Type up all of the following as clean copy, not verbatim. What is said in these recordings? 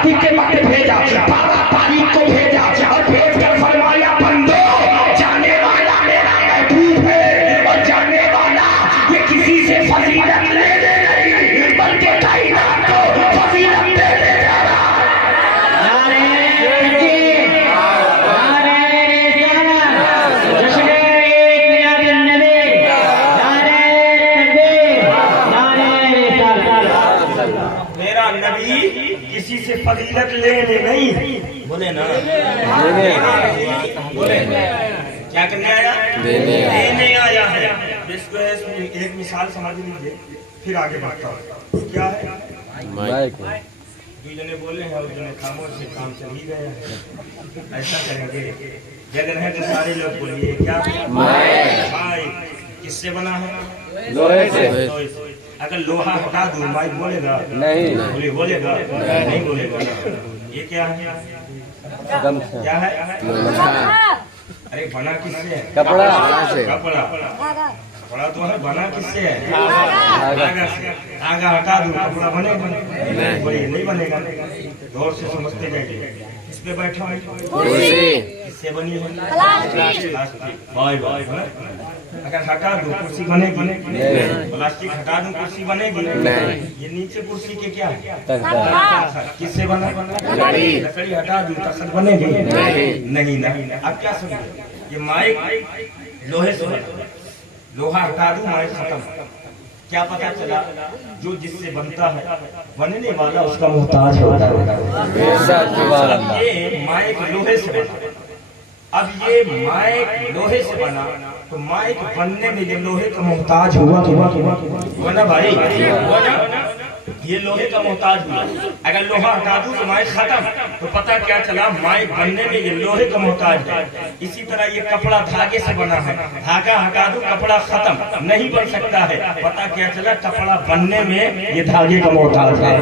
पाती के मत भेजा, 12 तारीख को भेजा और भेज कर फरमाया बंदो जाने वाला मेरा महबूब है और जाने वाला ये किसी से फजीलत लेने नहीं बल्कि कायनात को फजीलत देने जा रहा है। मेरा नबी किसी से फजीलत लेने नहीं, बोले ना बोले क्या करने आया, लेने आया है। इसको एक मिसाल समझ लीजिए फिर आगे बढ़ता हूँ। क्या है, दो जने बोले हैं और जने खामोश से काम चल ही गया है। ऐसा करेंगे जगह है तो सारे लोग बोलिए क्या, माइक किससे बना है, लोहे से। अगर लोहा हटा दूं माइक बोलेगा नहीं, बोलेगा नहीं बोलेगा। ये क्या है, क्या है, अरे बना किससे है, कपड़ा से। कपड़ा तो है, बना किससे है, धागा से। धागा हटा दूं कपड़ा बनेगा नहीं बनेगा। गौर से समझते जाइए। इस पे बैठा है किससे बनी है, प्लास्टिक। अगर हटा दूं कुर्सी बनेगी, प्लास्टिक हटा दूं कुर्सी बनेगी। ये नीचे कुर्सी के क्या है, किससे बना, लकड़ी हटा दूं तख्त बनेगी नहीं। अब क्या समझे, ये माइक लोहे से, लोहा हटा दूं माइक खत्म। क्या पता चला, जो जिससे बनता है बनने वाला उसका मोहताज होता है। ये माइक लोहे से बना, अब ये माइक लोहे से बना तो माइक बनने में ये लोहे का मोहताज हुआ ना भाई, हुआ ना, ये लोहे का मोहताज हुआ। अगर लोहा हटा दूं तो माइक खत्म, तो पता क्या चला माइक बनने में ये लोहे का मोहताज है। इसी तरह ये कपड़ा धागे से बना है, धागा हटा दूं कपड़ा खत्म, नहीं बन सकता है। पता क्या चला कपड़ा बनने में ये धागे का मोहताज है,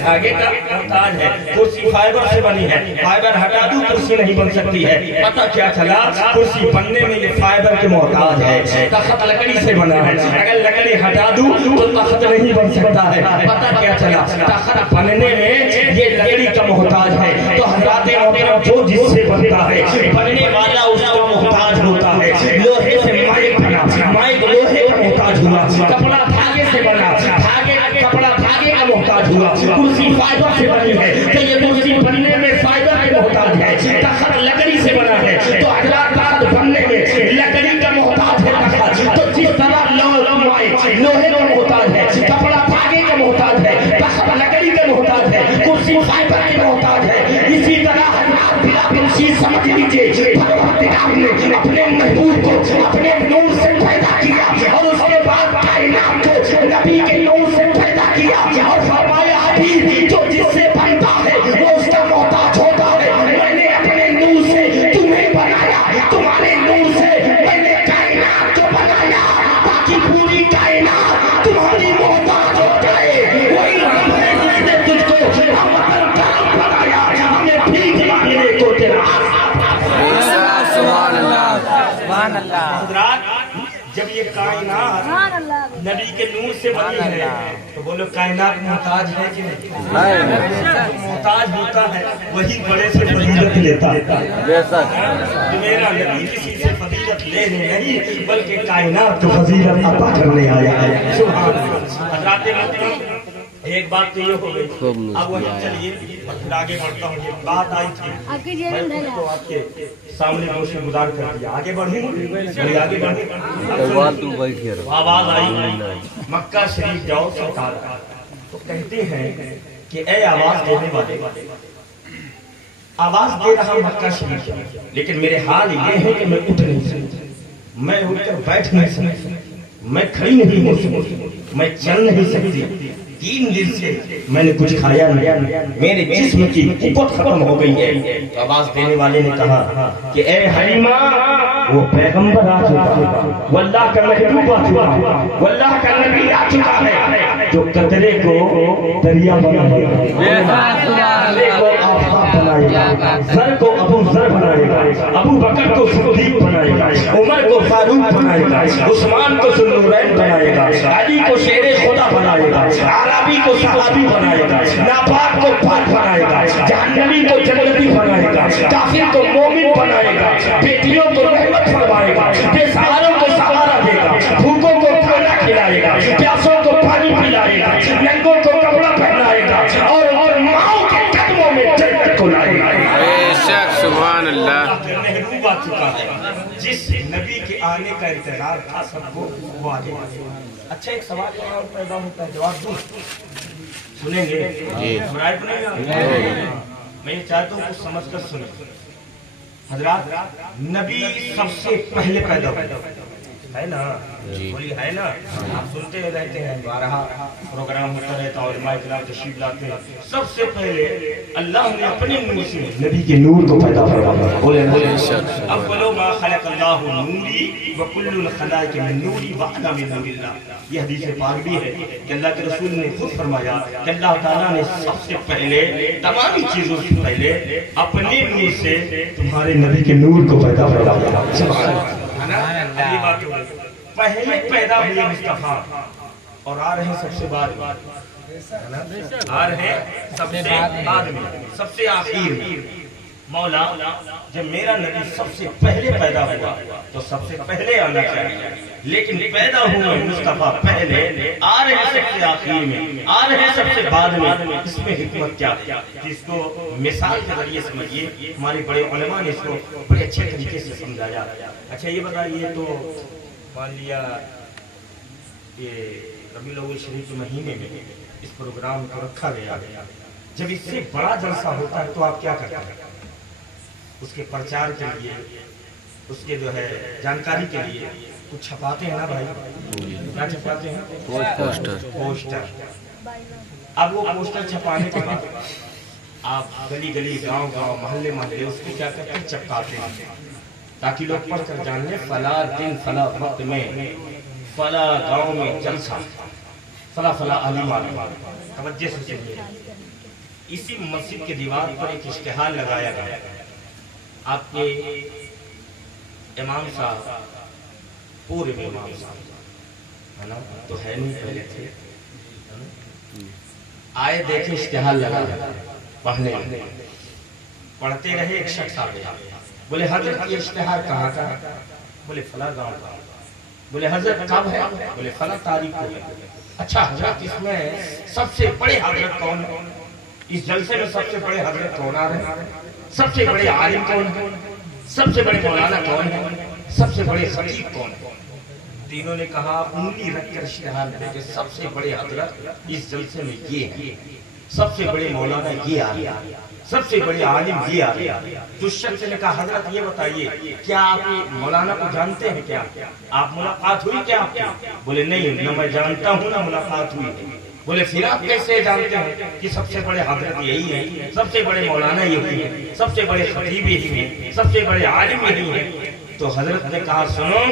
धागे का मोहताज है। कुर्सी फाइबर से बनी है, फाइबर हटा दूं कुर्सी नहीं बन सकती है। पता क्या चला कुर्सी बनने में ये फाइबर के मोहताज है। तख्त लकड़ी से बना है, अगर लकड़ी हटा दूं तो तख्त नहीं बन सकता है। पता क्या चला तख्त बनने में ये लकड़ी का मोहताज है। तो हज़रात मोहतरम जो जिससे बनता है बनने वाला उसका मोहताज होता है। लोहे से माइक बना, माइक लोहे का मोहताज हुआ। कपड़ा धागे से बना, कपड़ा धागे का मोहताज हुआ। कुर्सी फाइबर से बनी है तो ये कुर्सी बनने में फाइबर के मोहताज है। तख्त लकड़ी से बना है तो अगला तख्त बनने में लकड़ी का मोहताज है तख्त। तो जिस तरह लोहे का मोहताज है, कपड़ा धागे का मोहताज है, तख्त लकड़ी का मोहताज है, कुर्सी फाइबर के मोहताज है। इसी तरह हज़रात बिला चीज समझ लीजिए, परवरदिगार ने अपने महबूब को अपने नूर से पैदा किया और उसके बाद कायनात को नबी के नूर से पैदा किया और फरमाया अभी जो जिससे बनता है वो उसका मोहताज होता है। मैंने अपने नूर से तुम्हें बनाया, तुम्हारे नूर से मैंने कायनात को बनाया ताकि पूरी कायनात तुम्हारी मोहताज हो जाए। वही रब है जिसने तुझको हमतन काम बनाया, हमें भीख मांगने को तेरा। सुभान अल्लाह। जब ये कायनात नबी के नूर से बनी है तो बोलो कायनात मोहताज है कि नहीं? मोहताज होता है वही बड़े से फजीलत लेता है। तो मेरा नबी किसी से फजीलत लेने नहीं बल्कि कायनात को फजीलत अता करने आया है। सुभान अल्लाह। एक बात तो ये हो गई, अब वही चलिए फिर आगे बढ़ता हूँ। बात आई थी मैं तो आपके सामने रोशनी गुजार कर दिया, आगे बढ़े आगे बढ़े। आवाज आई मक्का शरीफ जाओ सरकार, तो कहते हैं कि ए आवाज देने वाले, आवाज दे रहा मक्का शरीफ, लेकिन मेरे हाल ये है कि मैं उठ नहीं सकता, मैं उठकर बैठ नहीं सकती, मैं खड़ी नहीं हो सकती, मैं चल नहीं सकती। 3 दिन से मैंने कुछ खाया नहीं, मेरे जिस्म की कुव्वत खत्म हो गई है। तो आवाज देने वाले ने कहा कि ए हलीमा, वो पैगंबर आ चुका है, वल्लाह का महबूब आ चुका है, वल्लाह का नबी आ चुका है, जो कतरे को दरिया बनाएगा, को आफाक बनाएगा, सर को अबू जर बनाएगा, अबू बकर को सिद्दीक बनाएगा, उमर को फारूक बनाएगा, उस्मान को ज़ुन्नूरैन बनाएगा, अली को शेरे खुदा बनाएगा, आराबी को सहाबी बनाएगा, नापाक को पाक बनाएगा, जहन्नमी को जन्नती बनाएगा, काफिर को मोमिन बनाएगा, बेटियों को रहमत फरमाएगा, बेसहारों को सहारा देगा, भूखों को खाना खिलाएगा, प्यासों को पानी पिलाएगा, नंगों को कपड़ा पहनाएगा और माओ के कदमों में जन्नत को लाएगा। बेशक सुभान अल्लाह। नेहरू आ चुका है, जिस नबी के आने का इंतजार था सबको, वो आ गया। अच्छा, एक सवाल और पैदा होता है, जवाब दूं? सुनेंगे? सुनाई तो नहीं? मैं ये चाहता हूँ कुछ समझ कर सुने। हजरात, नबी सबसे पहले पैदा हुआ है ना, बोली है ना, आप सुनते रहते हैं, बारहा प्रोग्राम होता रहता है और माइकला तशरीफ लाते हैं। सबसे पहले अल्लाह ने अपने नूर से नबी के नूर को पैदा फरमाया। बोले अब बोलो मा खलक़ल्लाहु नूरी व कुल्लुल खलाइक मिन नूरी व अना मिन नूरिल्लाह। ये हदीस पाक भी है कि अल्लाह के रसूल ने खुद फरमाया कि अल्लाह ताला ने सबसे पहले तमाम चीजों से पहले अपने नूर से तुम्हारे नबी के नूर को पैदा फरमाया। अगली बात, पहले पैदा हुए मुस्तफा और आ रहे सबसे बाद में, आ रहे सबसे बाद में, सबसे आखिर में। मौला, जब मेरा नबी सबसे पहले पैदा हुआ तो सबसे पहले आना चाहिए, लेकिन पैदा हुए मुस्तफा पहले, आ रहे सबसे आखिर में, आ रहे सबसे बाद में। इसमें हिकमत क्या है, इसको मिसाल के जरिए समझिए। हमारे बड़े उलेमा ने इसको बड़े अच्छे तरीके से समझाया। अच्छा, ये बताइए, तो मान लिया ये रबीउल अव्वल शरीफ के महीने में इस प्रोग्राम को रखा गया, जब इससे बड़ा जलसा होता है तो आप क्या करते हैं? उसके प्रचार के लिए, उसके जो है जानकारी के लिए कुछ छपाते हैं ना भाई? क्या छपाते हैं? पोस्टर। अब वो पोस्टर छपाने के बाद आप गली गली, गांव गांव, मोहल्ले मोहल्ले उसको क्या करते हैं? चिपकाते हैं, ताकि लोग पढ़ कर जान ले फला दिन फला वक्त में फला गांव में जलसा, फला फला आलिम आलिम। तवज्जो से सुनिए, इसी मस्जिद के दीवार पर एक इश्तिहार लगाया गया। आपके इमाम साहब, पूरे इमाम साहब है ना, तो है नहीं, पहले थे, आए देखे इश्तिहार लगा, पढ़ने पढ़ते रहे। एक शख्स आ गया, बोले हजरत ये इश्तिहार कहाँ का? बोले फला गांव का। बोले हजरत कब है? बोले फला तारीख को है। अच्छा हजरत, इसमें सबसे बड़े हजरत कौन है? इस जलसे में सबसे बड़े हजरत कौन आ रहे हैं? सबसे बड़े आलिम कौन है? सबसे बड़े मौलाना कौन है? सबसे बड़े खतीब कौन है? तीनों ने कहा, उंगली रखकर इश्तिहार देके, सबसे बड़े हजरत इस जलसे में ये है, सबसे बड़े मौलाना ये आ रहे हैं, सबसे बड़े आलिम ये आ रहे हैं। तो शख्स ने कहा, हजरत ये बताइए, क्या आप मौलाना को जानते हैं? क्या आप मुलाकात हुई क्या आपकी? बोले नहीं, न मैं जानता हूँ ना मुलाकात हुई है। बोले फिर आप कैसे जानते हैं कि सबसे बड़े हजरत यही है, सबसे बड़े मौलाना यही है, सबसे बड़े खतीब यही है, सबसे बड़े आलिम यही है? तो हजरत ने कहा, सुनो,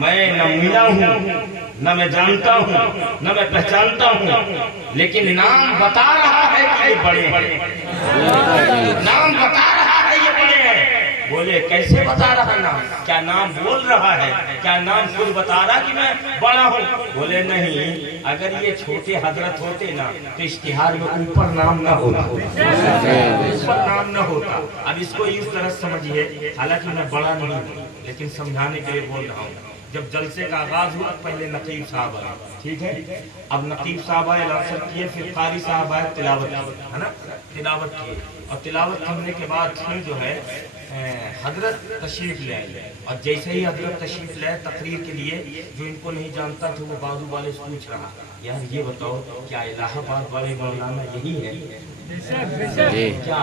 मैं न मिला हूँ, न मैं जानता हूँ, न मैं पहचानता हूँ, लेकिन नाम बता रहा है कि ये बड़े हैं, नाम बता रहा है ये बड़े हैं। बोले कैसे बता रहा नाम? क्या नाम बोल रहा है? क्या नाम खुद बता रहा कि मैं बड़ा हूँ? बोले नहीं, अगर ये छोटे हजरत होते ना तो इश्तिहार में ऊपर नाम ना होता, ऊपर नाम ना होता। अब इसको इस तरह समझिए, हालांकि मैं बड़ा नहीं हूँ, लेकिन समझाने के लिए बोल रहा हूँ। जब जलसे का आगाज हुआ, पहले नकीब साहब आए, ठीक है, अब नकीब साहब आए, लासर किए, फिर कारी साहब आए, तिलावत है ना, तिलावत किए, और तिलावत करने के बाद फिर जो है हजरत तशरीफ ले आए। और जैसे ही हजरत तशरीफ ले आए तकरीर के लिए, जो इनको नहीं जानता था वो बाजू वाले से पूछ रहा, यार ये बताओ, क्या इलाहाबाद वाले मौलाना यही है? क्या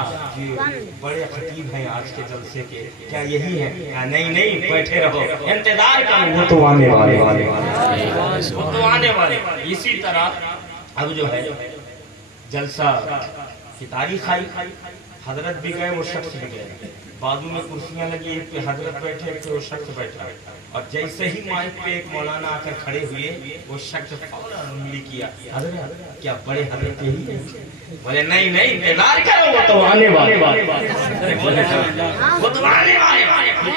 बड़े खतीब हैं आज के जलसे के, क्या यही है? क्या नहीं नहीं, बैठे रहो, इंतजार करो, वो तो आने वाले, वो तो आने वाले। इसी तरह अब जो है जलसा की तारीख आई, हजरत भी गए, वो शख्स भी गए, बाजू में कुर्सियां लगी, एक पे हजरत बैठे, एक पे वो शख्स बैठा, और जैसे ही माइक पे एक मौलाना आकर खड़े हुए, वो शख्स फौरन उंगली किया, हजरत क्या बड़े हजरत यही है? बोले नहीं नहीं इंतजार करो वो तो आने वाले बोले वो तो आने वाले।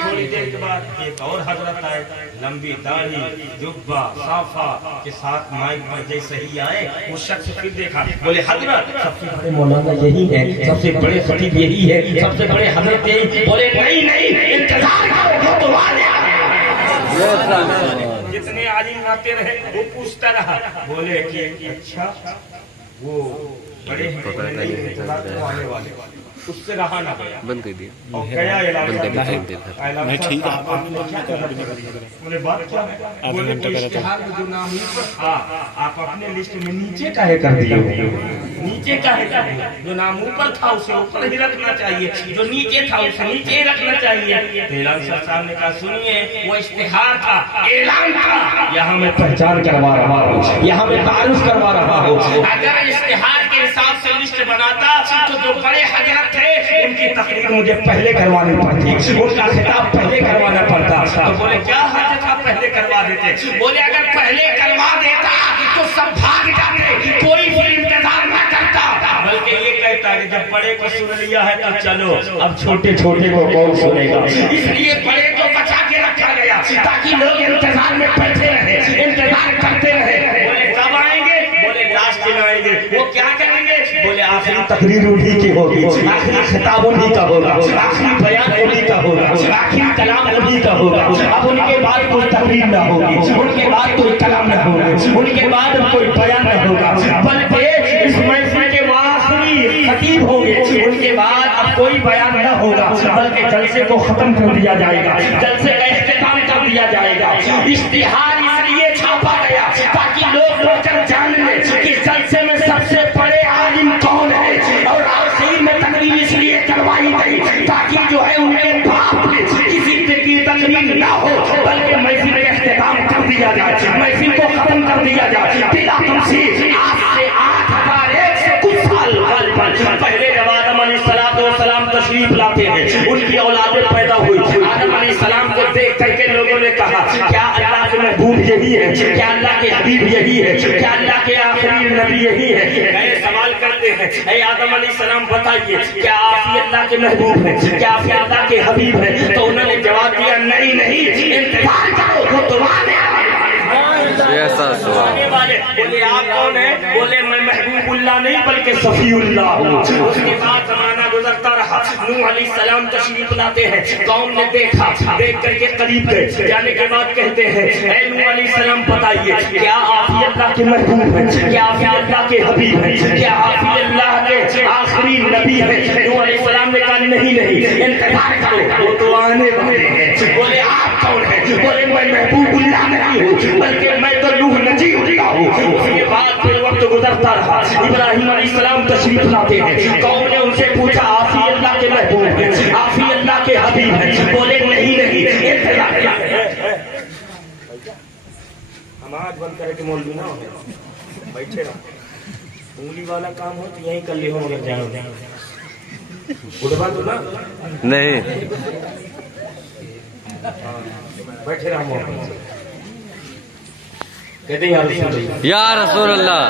थोड़ी देर के बाद एक और हजरत आए, लंबी दाढ़ी जुब्बा साफा के साथ माइक पर जैसे ही आए वो शख्स फिर देखा, बोले हजरत सबसे बड़े मौलाना यही है, सबसे बड़े खतीब यही है, सबसे बड़े हजरत यही। बोले नहीं नहीं इंतजार करो वो तो आने वाले। जितने आलिम आते रहे वो पूछता रहा, बोले कि अच्छा वो बड़े आने वाले, उससे रहा ना गया, बंद कर दिया। और गया नहीं ठीक है, बोले बात क्या है? बोले कोई इश्तिहार में जो नाम ऊपर आप अपने लिस्ट में नीचे काहे कर दिए हो? नीचे काहे कर दिए? जो नाम ऊपर था उसे ऊपर ही रखना चाहिए, जो नीचे था उसे नीचे ही रखना चाहिए। तो ऐलान साहब ने कहा सुनिए वो इश्तिहार था, ऐलान था, यहाँ मैं पहचान करवा रहा हूँ, यहाँ मैं तारुफ करवा रहा हूँ। अगर इश्तिहार के हिसाब से लिस्ट बनाता तो जो बड़े हजरत थे उनकी तकरीर मुझे पहले करवानी पड़ती, उनका खिताब पहले करवाना पड़ता। तो बोले क्या हर्ज था पहले करवा देते? बोले अगर पहले करवा देता तो सब भाग जाते, कोई भी इंतजार न करता, बल्कि ये कहता है जब बड़े को सुन लिया है तो चलो अब छोटे छोटे को कौन सुनेगा। इसलिए बड़े को बचा के रखा गया ताकि लोग इंतजार में बैठे रहे, इंतजार करते रहे। बोले कब आएंगे? बोले लास्ट दिन आएंगे। वो क्या करेंगे? बोले आखिरी तकरीर उन्हीं की होगी, आखिरी खिताब उन्हीं का होगा, आखिरी बयान उन्हीं का होगा, आखिरी कलाम उन्हीं का होगा। अब उनके बाद कोई तकरीर न होगी, उनके बाद कोई कलाम न होगा, उनके बाद कोई बयान न होगा, बल्कि इस महफिल के आखिरी खतीब होंगे, उनके बाद अब कोई बयान न होगा, बल्कि जलसे को खत्म कर दिया जाएगा, जलसे का इख्तिताम कर दिया जाएगा। इश्तिहार इसलिए छापा गया ताकि लोग रोकर जान ले कि जलसे में सबसे बड़े आलिम कौन है, और आखिर में तकरीर इसलिए करवाई गई ताकि जो है उनके बाप किसी की तकरीर ना हो, बल्कि महफिल का इख्तिताम कर दिया जाए, महफिल को खत्म कर दिया जाए। बिला तुमसे आज से 8100 कुछ साल पहले जब आदम अलैहिस्सलाम तशरीफ लाते हैं, उनकी औलादें पैदा हुई। आदम अलैहिस्सलाम को देख करके लोगों ने कहा क्या अल्लाह के महबूब यही है, क्या अल्लाह के हबीब यही है, क्या अल्लाह के आखिरी नबी यही है? नए सवाल करते हैं, ऐ आदम अलैहिस्सलाम बताइए क्या आप ही अल्लाह के महबूब हैं, क्या आप ही अल्लाह के हबीब हैं? तो उन्होंने जवाब दिया नहीं नहीं इंतजार करो वो तो आने वाले। बोले आप कौन है? बोले मैं महबूबुल्लाह नहीं बल्कि सफीउल्लाह हूँ। उसके बाद जमाना गुजरता रहा, नूह अलैहिस्सलाम तशरीफ लाते हैं, कौम ने देखा, देख करके करीब गए, जाने के बाद कहते हैं ऐ नूह अलैहिस्सलाम बताइए क्या आप ही अल्लाह के महबूब हैं, क्या आप ही अल्लाह के हबीब हैं, क्या आप ही अल्लाह के आखिरी नबी हैं? नूह अलैहिस्सलाम ने कहा नहीं नहीं इंतजार करो वो तो आने वाले हैं। बोले आप कौन है? बोले मैं महबूबुल्लाह नहीं हूँ बल्कि मैं तो नूह नजीउल्लाह हूँ। उसके बाद फिर वक्त गुजरता रहा, इब्राहिम अलैहिस्सलाम तशरीफ लाते हैं, कौम ने उनसे पूछा आप ही अल्लाह के महबूब हैं, आप ही अल्लाह के हबीब हैं? बोले नहीं नहीं इंतजार करो। आवाज बंद करके मौलवी ना हो, बैठे रहो, उंगली वाला काम हो तो यही कर ले हो अगर जाओ उठवा तो ना नहीं बैठे रहो। कहते हैं या रसूल अल्लाह।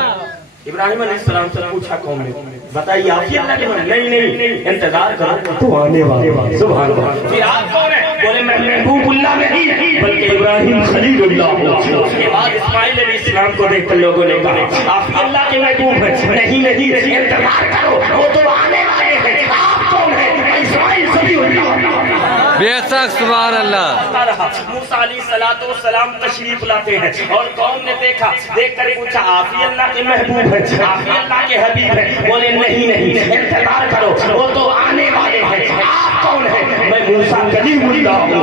इब्राहिम अलैहिस्सलाम से पूछा कौम ने बताइए आप ही अल्लाह के नहीं नहीं इंतजार करो तो आने वाले। सुभान अल्लाह। फिर आप कौन है? बोले मैं महबूबुल्लाह नहीं बल्कि इब्राहिम खलीलुल्लाह हूँ। उसके बाद इस्माइल अलैहिस्सलाम को देखकर लोगों ने कहा आप अल्लाह के महबूब हैं? नहीं नहीं इंतजार करो वो तो आने वाले हैं। आप कौन है? इस्माइल सफीउल्लाह। बेशक सुभान अल्लाह। मूसा अलैहिस्सलाम तशरीफ लाते हैं और कौम ने देखा, देख कर पूछा आप ही अल्लाह के महबूब हैं, आप ही अल्लाह के हबीब हैं? बोले नहीं नहीं इंतजार करो वो तो आने वाले हैं। आप कौन है? मैं मूसा कलीमुल्लाह हूँ।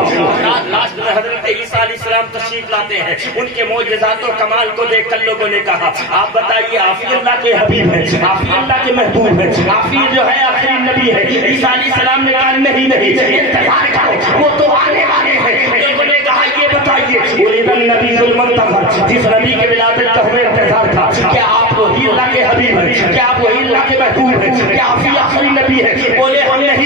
लास्ट में हजरत ईसा अलैहिस्सलाम तशरीफ लाते हैं, उनके मोजज़ात और कमाल को देखकर लोगों ने कहा आप बताइए आप ही अल्लाह के हबीब हैं, आप ही अल्लाह के महबूब हैं, आप ही जो है आखिरी नबी है? ईसा अलैहिस्सलाम ने कहा नहीं नहीं इंतजार करो वो तो आने वाले हैं। लोगों ने कहा ये बताइए जिस नबी के विलादत का हमें इंतजार था, क्या आप वही अल्लाह के हबीब हैं, क्या आप वही अल्लाह के महबूब हैं, क्या आप ही आखिरी नबी हैं? बोले हम नहीं।